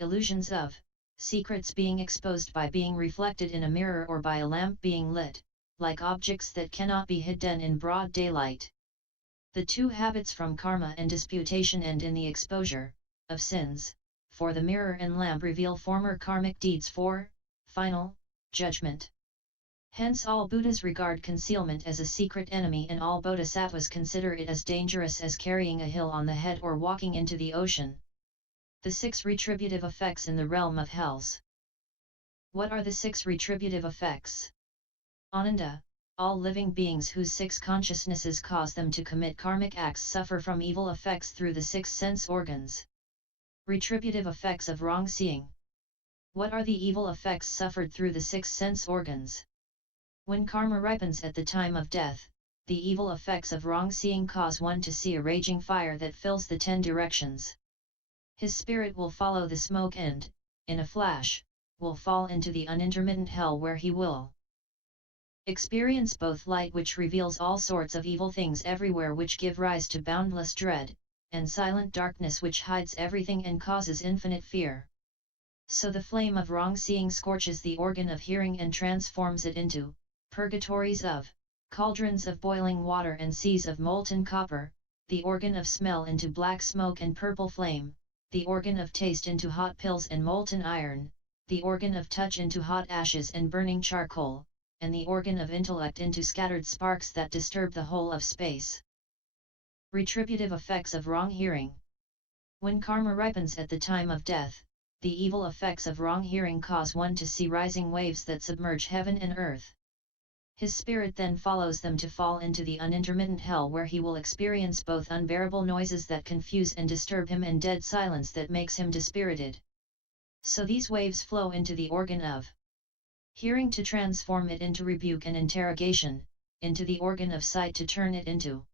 illusions of, secrets being exposed by being reflected in a mirror or by a lamp being lit, like objects that cannot be hidden in broad daylight. The two habits from karma and disputation end in the exposure of sins, for the mirror and lamp reveal former karmic deeds for final judgment. Hence all Buddhas regard concealment as a secret enemy, and all bodhisattvas consider it as dangerous as carrying a hill on the head or walking into the ocean. The 6 retributive effects in the realm of hells. What are the 6 retributive effects? Ananda, all living beings whose 6 consciousnesses cause them to commit karmic acts suffer from evil effects through the 6 sense organs. Retributive effects of wrong seeing. What are the evil effects suffered through the 6 sense organs? When karma ripens at the time of death, the evil effects of wrong seeing cause one to see a raging fire that fills the 10 directions. His spirit will follow the smoke and, in a flash, will fall into the unintermittent hell, where he will experience both light, which reveals all sorts of evil things everywhere, which give rise to boundless dread, and silent darkness, which hides everything and causes infinite fear. So the flame of wrong seeing scorches the organ of hearing and transforms it into purgatories of, cauldrons of boiling water and seas of molten copper, the organ of smell into black smoke and purple flame, the organ of taste into hot pills and molten iron, the organ of touch into hot ashes and burning charcoal, and the organ of intellect into scattered sparks that disturb the whole of space. Retributive effects of wrong hearing. When karma ripens at the time of death, the evil effects of wrong hearing cause one to see rising waves that submerge heaven and earth. His spirit then follows them to fall into the unintermittent hell, where he will experience both unbearable noises that confuse and disturb him and dead silence that makes him dispirited. So these waves flow into the organ of hearing to transform it into rebuke and interrogation, into the organ of sight to turn it into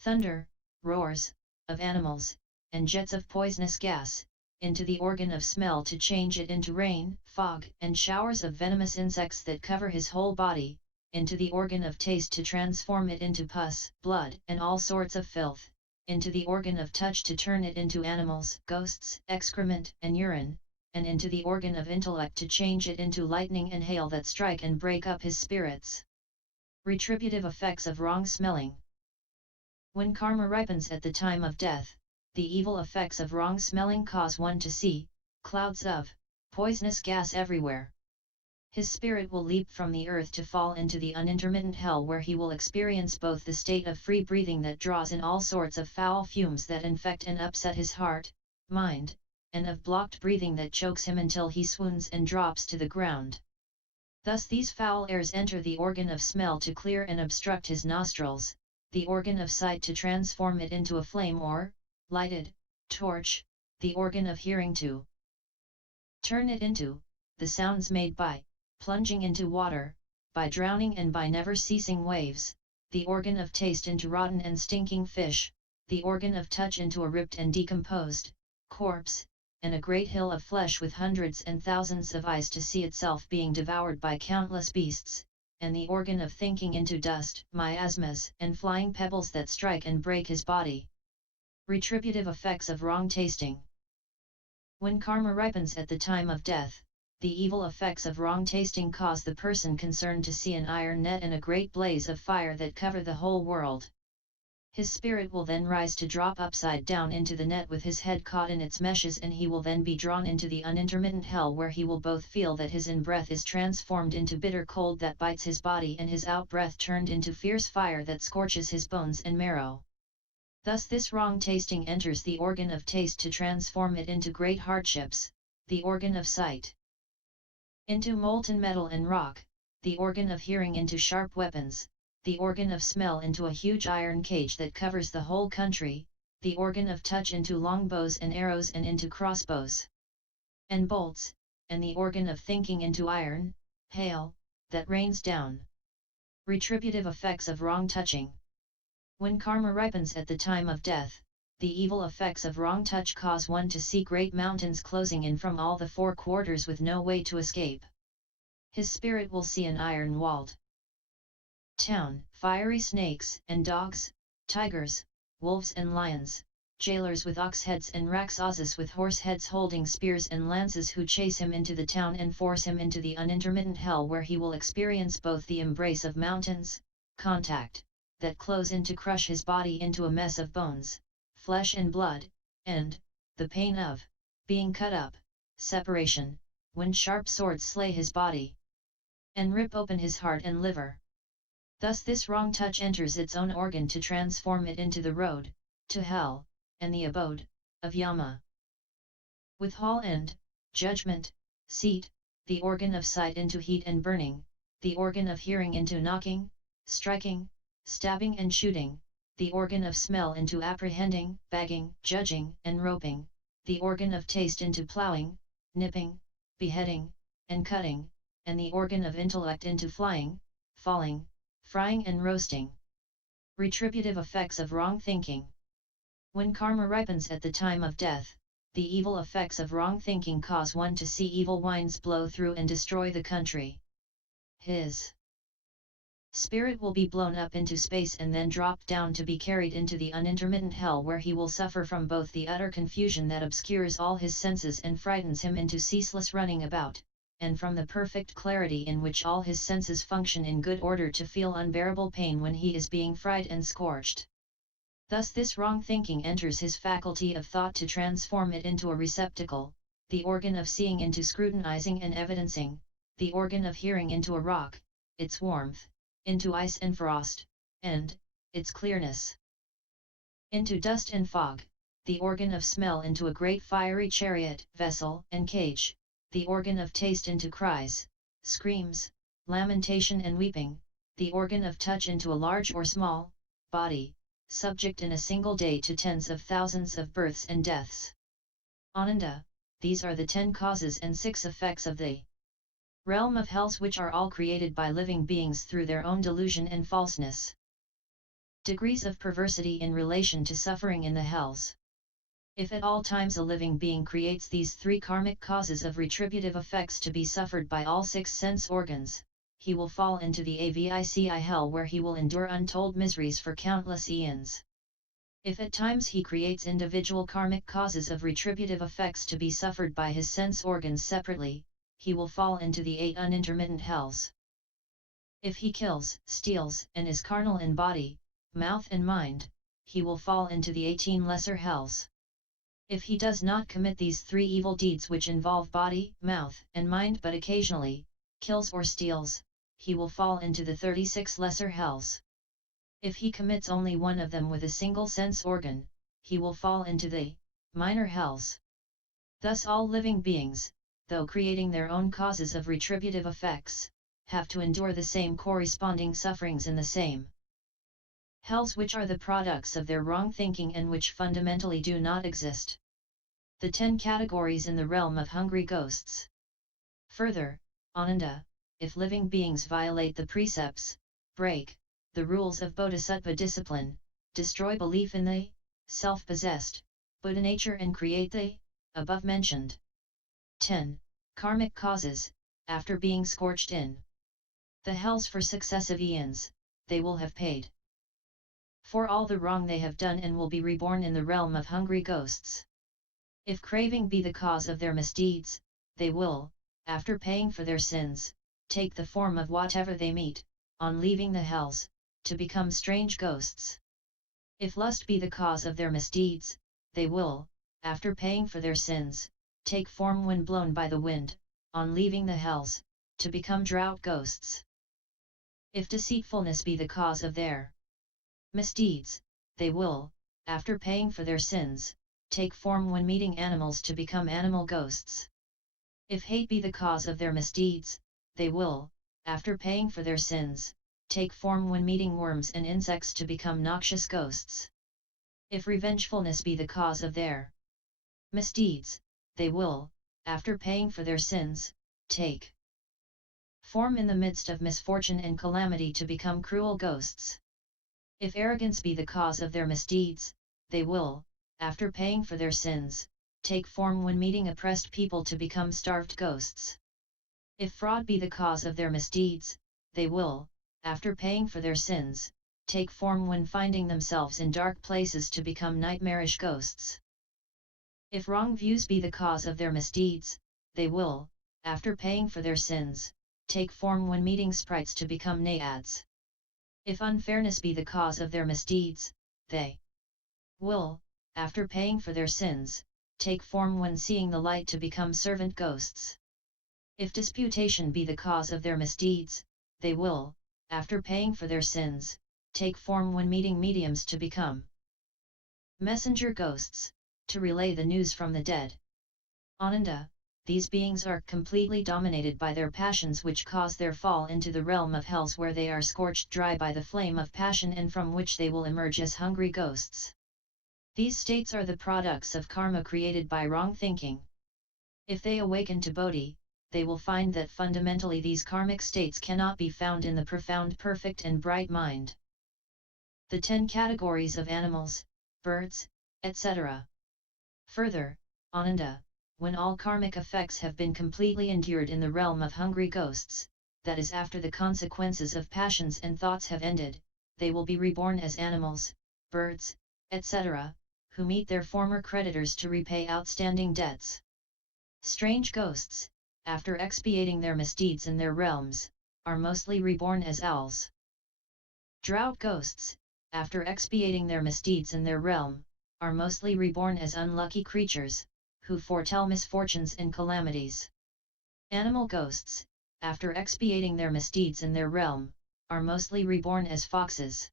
thunder, roars, of animals, and jets of poisonous gas, into the organ of smell to change it into rain, fog, and showers of venomous insects that cover his whole body, into the organ of taste to transform it into pus, blood, and all sorts of filth, into the organ of touch to turn it into animals, ghosts, excrement, and urine, and into the organ of intellect to change it into lightning and hail that strike and break up his spirits. Retributive effects of wrong smelling. When karma ripens at the time of death, the evil effects of wrong smelling cause one to see clouds of poisonous gas everywhere. His spirit will leap from the earth to fall into the unintermittent hell, where he will experience both the state of free breathing that draws in all sorts of foul fumes that infect and upset his heart, mind, and of blocked breathing that chokes him until he swoons and drops to the ground. Thus these foul airs enter the organ of smell to clear and obstruct his nostrils, the organ of sight to transform it into a flame or lighted torch, the organ of hearing to turn it into the sounds made by plunging into water, by drowning and by never ceasing waves, the organ of taste into rotten and stinking fish, the organ of touch into a ripped and decomposed corpse, and a great hill of flesh with hundreds and thousands of eyes to see itself being devoured by countless beasts, and the organ of thinking into dust, miasmas, and flying pebbles that strike and break his body. Retributive effects of wrong tasting. When karma ripens at the time of death, the evil effects of wrong tasting cause the person concerned to see an iron net and a great blaze of fire that cover the whole world. His spirit will then rise to drop upside down into the net with his head caught in its meshes, and he will then be drawn into the unintermittent hell, where he will both feel that his in-breath is transformed into bitter cold that bites his body, and his out-breath turned into fierce fire that scorches his bones and marrow. Thus this wrong tasting enters the organ of taste to transform it into great hardships, the organ of sight into molten metal and rock, the organ of hearing into sharp weapons, the organ of smell into a huge iron cage that covers the whole country, the organ of touch into long bows and arrows and into crossbows and bolts, and the organ of thinking into iron, hail, that rains down. Retributive effects of wrong touching. When karma ripens at the time of death, the evil effects of wrong touch cause one to see great mountains closing in from all the 4 quarters with no way to escape. His spirit will see an iron-walled town, fiery snakes and dogs, tigers, wolves and lions, jailers with ox heads and Raksasas with horse heads holding spears and lances who chase him into the town and force him into the unintermittent hell where he will experience both the embrace of mountains, contact, that close in to crush his body into a mess of bones, flesh and blood, and, the pain of, being cut up, separation, when sharp swords slay his body, and rip open his heart and liver. Thus this wrong touch enters its own organ to transform it into the road, to hell, and the abode, of Yama. With hall and, judgment, seat, the organ of sight into heat and burning, the organ of hearing into knocking, striking, stabbing and shooting, the organ of smell into apprehending, bagging, judging and roping, the organ of taste into ploughing, nipping, beheading, and cutting, and the organ of intellect into flying, falling, frying and roasting. Retributive effects of wrong thinking. When karma ripens at the time of death, the evil effects of wrong thinking cause one to see evil winds blow through and destroy the country. His spirit will be blown up into space and then dropped down to be carried into the unintermittent hell where he will suffer from both the utter confusion that obscures all his senses and frightens him into ceaseless running about, and from the perfect clarity in which all his senses function in good order to feel unbearable pain when he is being fried and scorched. Thus this wrong thinking enters his faculty of thought to transform it into a receptacle, the organ of seeing into scrutinizing and evidencing, the organ of hearing into a rock, its warmth, into ice and frost, and, its clearness, into dust and fog, the organ of smell into a great fiery chariot, vessel, and cage, the organ of taste into cries, screams, lamentation and weeping, the organ of touch into a large or small body, subject in a single day to tens of thousands of births and deaths. Ananda, these are the 10 causes and 6 effects of the realm of hells which are all created by living beings through their own delusion and falseness. Degrees of perversity in relation to suffering in the hells. If at all times a living being creates these 3 karmic causes of retributive effects to be suffered by all 6 sense organs, he will fall into the avici hell where he will endure untold miseries for countless eons. If at times he creates individual karmic causes of retributive effects to be suffered by his sense organs separately, he will fall into the 8 unintermittent hells. If he kills, steals, and is carnal in body, mouth and mind, he will fall into the 18 lesser hells. If he does not commit these 3 evil deeds which involve body, mouth, and mind but occasionally, kills or steals, he will fall into the 36 lesser hells. If he commits only one of them with a single sense organ, he will fall into the minor hells. Thus all living beings, though creating their own causes of retributive effects, have to endure the same corresponding sufferings in the same hells which are the products of their wrong thinking and which fundamentally do not exist. The 10 categories in the realm of hungry ghosts. Further, Ananda, if living beings violate the precepts, break the rules of bodhisattva discipline, destroy belief in the self-possessed Buddha nature and create the above-mentioned 10 karmic causes, after being scorched in the hells for successive eons, they will have paid for all the wrong they have done and will be reborn in the realm of hungry ghosts. If craving be the cause of their misdeeds, they will, after paying for their sins, take the form of whatever they meet, on leaving the hells, to become strange ghosts. If lust be the cause of their misdeeds, they will, after paying for their sins, take form when blown by the wind, on leaving the hells, to become drought ghosts. If deceitfulness be the cause of their misdeeds, they will, after paying for their sins, take form when meeting animals to become animal ghosts. If hate be the cause of their misdeeds, they will, after paying for their sins, take form when meeting worms and insects to become noxious ghosts. If revengefulness be the cause of their misdeeds, they will, after paying for their sins, take form in the midst of misfortune and calamity to become cruel ghosts. If arrogance be the cause of their misdeeds, they will, after paying for their sins, take form when meeting oppressed people to become starved ghosts. If fraud be the cause of their misdeeds, they will, after paying for their sins, take form when finding themselves in dark places to become nightmarish ghosts. If wrong views be the cause of their misdeeds, they will, after paying for their sins, take form when meeting sprites to become naiads. If unfairness be the cause of their misdeeds, they will, after paying for their sins, take form when seeing the light to become servant ghosts. If disputation be the cause of their misdeeds, they will, after paying for their sins, take form when meeting mediums to become messenger ghosts, to relay the news from the dead. Ananda, these beings are completely dominated by their passions, which cause their fall into the realm of hells, where they are scorched dry by the flame of passion and from which they will emerge as hungry ghosts. These states are the products of karma created by wrong thinking. If they awaken to Bodhi, they will find that fundamentally these karmic states cannot be found in the profound, perfect and bright mind. The 10 categories of animals, birds, etc. Further, Ananda, when all karmic effects have been completely endured in the realm of hungry ghosts, that is after the consequences of passions and thoughts have ended, they will be reborn as animals, birds, etc., who meet their former creditors to repay outstanding debts. Strange ghosts, after expiating their misdeeds in their realms, are mostly reborn as owls. Drought ghosts, after expiating their misdeeds in their realm, are mostly reborn as unlucky creatures, who foretell misfortunes and calamities. Animal ghosts, after expiating their misdeeds in their realm, are mostly reborn as foxes.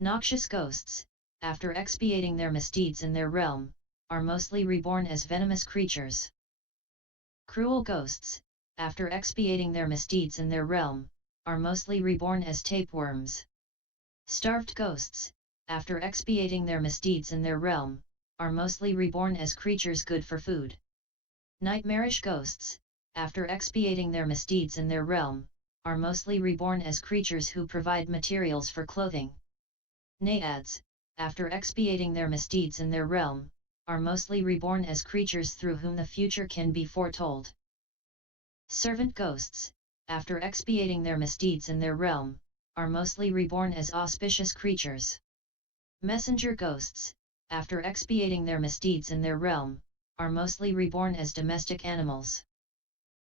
Noxious ghosts, after expiating their misdeeds in their realm, are mostly reborn as venomous creatures. Cruel ghosts, after expiating their misdeeds in their realm, are mostly reborn as tapeworms. Starved ghosts, after expiating their misdeeds in their realm, are mostly reborn as creatures good for food. Nightmarish ghosts, after expiating their misdeeds in their realm, are mostly reborn as creatures who provide materials for clothing. Naiads, after expiating their misdeeds in their realm, are mostly reborn as creatures through whom the future can be foretold. Servant ghosts, after expiating their misdeeds in their realm, are mostly reborn as auspicious creatures. Messenger ghosts, after expiating their misdeeds in their realm, are mostly reborn as domestic animals.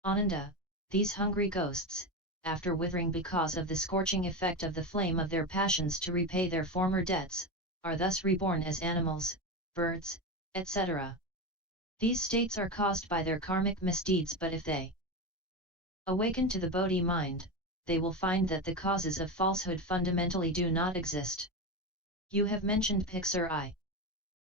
Ananda, these hungry ghosts, after withering because of the scorching effect of the flame of their passions to repay their former debts, are thus reborn as animals, birds, etc. These states are caused by their karmic misdeeds, but if they awaken to the Bodhi mind, they will find that the causes of falsehood fundamentally do not exist. You have mentioned Pixar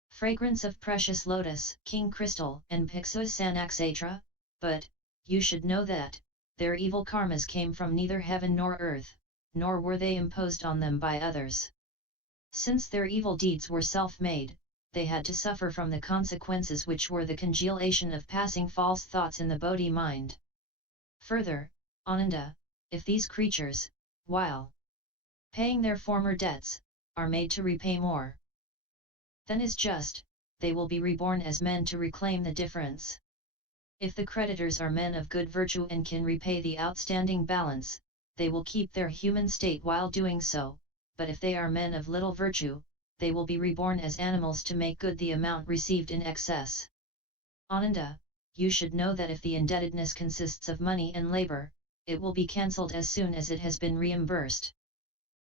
fragrance of precious lotus, king crystal, and Pixus Sanaxatra, but, you should know that, their evil karmas came from neither heaven nor earth, nor were they imposed on them by others. Since their evil deeds were self-made, they had to suffer from the consequences, which were the congelation of passing false thoughts in the Bodhi mind. Further, Ananda, if these creatures, while paying their former debts, are made to repay more than is just, they will be reborn as men to reclaim the difference. If the creditors are men of good virtue and can repay the outstanding balance, they will keep their human state while doing so, but if they are men of little virtue, they will be reborn as animals to make good the amount received in excess. Ananda, you should know that if the indebtedness consists of money and labor, it will be cancelled as soon as it has been reimbursed.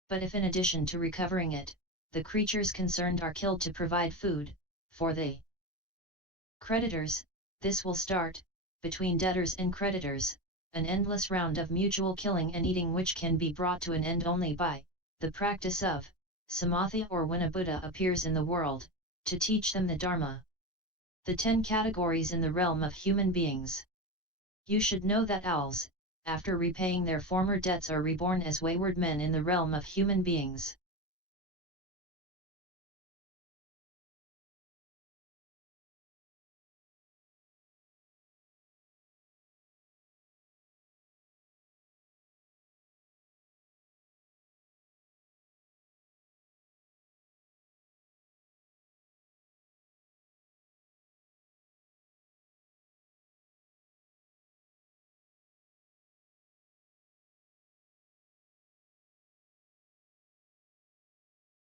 But if in addition to recovering it, the creatures concerned are killed to provide food for the creditors, this will start, between debtors and creditors, an endless round of mutual killing and eating, which can be brought to an end only by the practice of samadhi, or when a Buddha appears in the world, to teach them the Dharma. The 10 categories in the realm of human beings. You should know that owls, after repaying their former debts, are reborn as wayward men in the realm of human beings.